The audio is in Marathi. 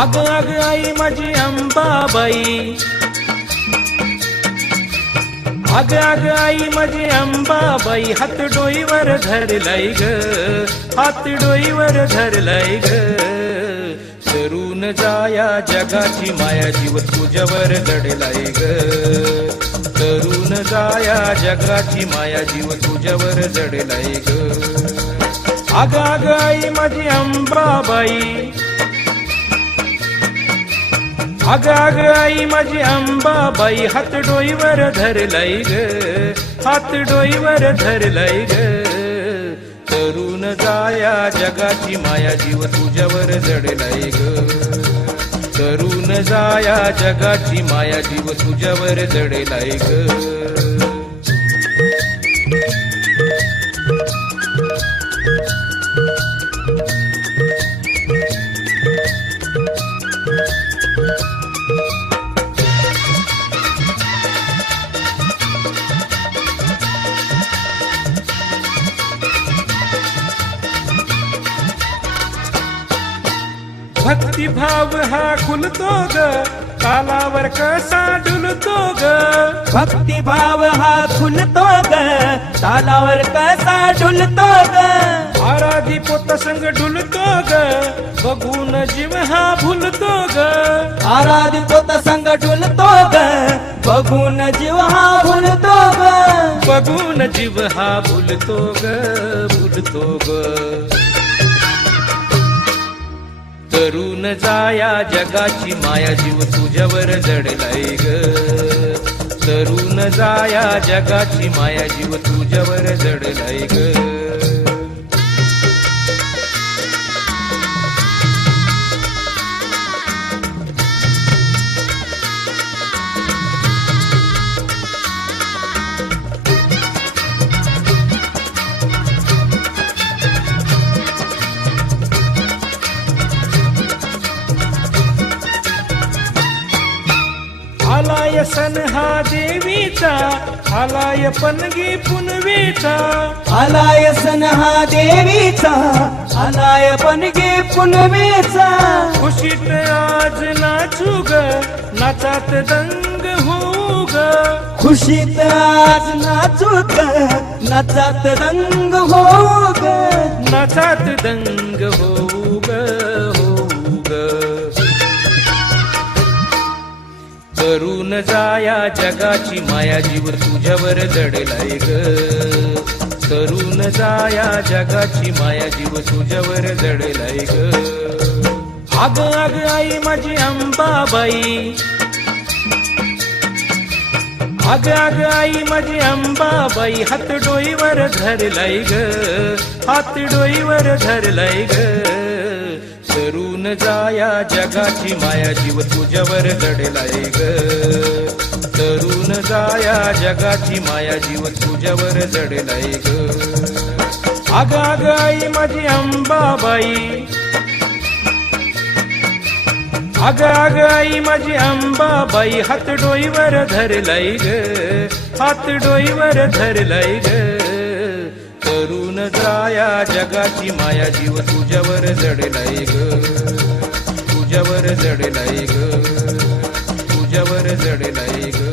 आग आग आई माझी अंबाबाई, आग आग आई माझी अंबाबाई, हात डोईवर धरलाय ग, हात डोईवर धरलाय ग. तरुण जाया जगाची माया, जीव तुझ्यावर जडलाय ग. तरुण जाया जगाची माया, जीव तुझ्यावर जडलाय ग. आग आग आई माझी अंबाबाई, आग आग आई माझी अंबाबाई, हात डोईवर धरलाय ग, हात डोईवर धरलाय ग. तरुण जाया जगाची माया, जीव तुझ्यावर जडलाय ग. तरुण जाया जगाची माया, जीव तुझ्यावर जडलाय ग. भक्तिभाव हा खुलतो ग, तालावर कसा डुलतो ग. भक्तिभाव हा खुलतो ग, तालावर कसा डुलतो ग. आराधी पोत संग डुलतो ग, बघून जीव हा भुलतो ग. आराधी पोत संग डुलतो ग, बघून जीव हा भुलतो ग. बघून जीव हा भुलतो ग, भुलतो ग. तरुण जाया जगाची माया, जीव तुझ्यावर जडलाय ग. तरुण जाया जगाची माया, जीव तुझ्यावर जडलाय ग. आलाय सण हा देवीचा, आलाय पणगी पुनवेचा. आलाय सण हा देवीचा, आलाय पणगी पुनवेचा. खुशीत आज नाचू ग, नाचात दंग होऊ ग. खुशीत आज नाचू ग, नाचात रंग होऊ ग. नाचात दंग होऊ ग, होऊ ग. तरुण जाया जगाची माया, जीव तुझ्यावर जडलाय ग. तरुण जाया जगाची माया, जीव तुझ्यावर जडलाय ग. आग आग आई माझी अंबाबाई, आग आग आई माझी अंबाबाई, हात डोईवर धरलाय ग, हात डोईवर धरलाय ग. तरुण जाया जगाची माया, जीव तुझ्यावर जडलाय ग. तरुण जाया जगाची माया, जीव तुझ्यावर जडलाय ग. आग आग आई माझी अंबाबाई, आग आग आई माझी अंबाबाई, हात डोईवर धरलाय ग, हात डोईवर धरलाय ग. तरुण जाया जगाची माया, जीव तुझ्यावर जडलाय ग. तुझ्यावर जडलाय ग, तुझ्यावर जडलाय ग.